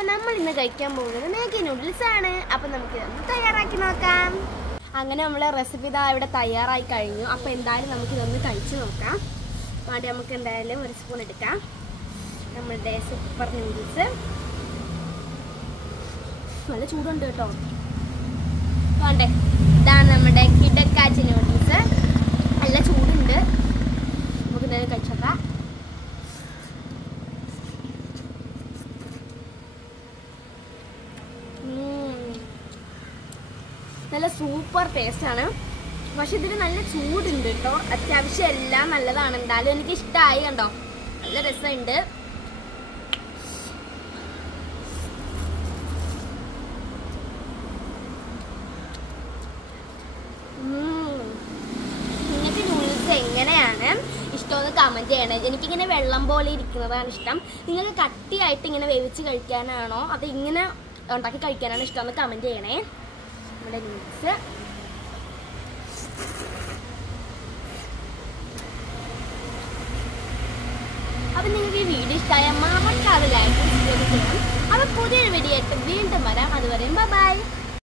അപ്പോൾ നമ്മൾ ഇന്ന് കഴിക്കാൻ പോകുന്നത് മാഗി നൂഡിൽസ് ആണ്. അപ്പോൾ നമുക്ക് ഇതൊന്ന് തയ്യാറാക്കി നോക്കാം. അങ്ങനെ നമ്മൾ റെസിപ്പി ഇതാ ഇവിടെ തയ്യാറായി കഴിഞ്ഞു. അപ്പോൾ എന്തായാലും നമുക്കിതൊന്ന് കഴിച്ച് നോക്കാം. വേണ്ടി നമുക്ക് എന്തായാലും ഒരു സ്പൂൺ എടുക്കാം. നമ്മളുടെ സൂപ്പർ നൂഡിൽസ് നല്ല ചൂടുണ്ട് കേട്ടോ. വേണ്ടേ, ഇതാണ് നമ്മുടെ കിടക്കാച്ചി നൂഡിൽസ്. നല്ല ചൂടുണ്ട്. നമുക്ക് എന്തായാലും കഴിച്ചോക്കാം. നല്ല സൂപ്പർ ടേസ്റ്റാണ്. പക്ഷെ ഇതിന് നല്ല ചൂടുണ്ട് കേട്ടോ. അത്യാവശ്യം എല്ലാം നല്ലതാണ്. എന്തായാലും എനിക്ക് ഇഷ്ടമായി. കണ്ടോ, നല്ല രസമുണ്ട്. നിങ്ങൾക്ക് നൂഡിൽസ് എങ്ങനെയാണ് ഇഷ്ടമെന്ന് കമൻറ്റ് ചെയ്യണേ. എനിക്കിങ്ങനെ വെള്ളം പോലെ ഇരിക്കുന്നതാണ് ഇഷ്ടം. നിങ്ങൾക്ക് കട്ടിയായിട്ട് ഇങ്ങനെ വേവിച്ച് കഴിക്കാനാണോ അത് ഇങ്ങനെ ഉണ്ടാക്കി കഴിക്കാനാണ് ഇഷ്ടമെന്ന് കമൻറ്റ് ചെയ്യണേ. നമ്മുടെ നൂഡിൽസ് അപ്പം നിങ്ങൾക്ക് ഈ വീഡിയോ ഇഷ്ടമായ മറക്കാതെ ലൈക്ക് ചെയ്യണം. അപ്പോൾ പുതിയൊരു വീഡിയോ ആയിട്ട് വീണ്ടും വരാം. അതുവരെയും ബൈ.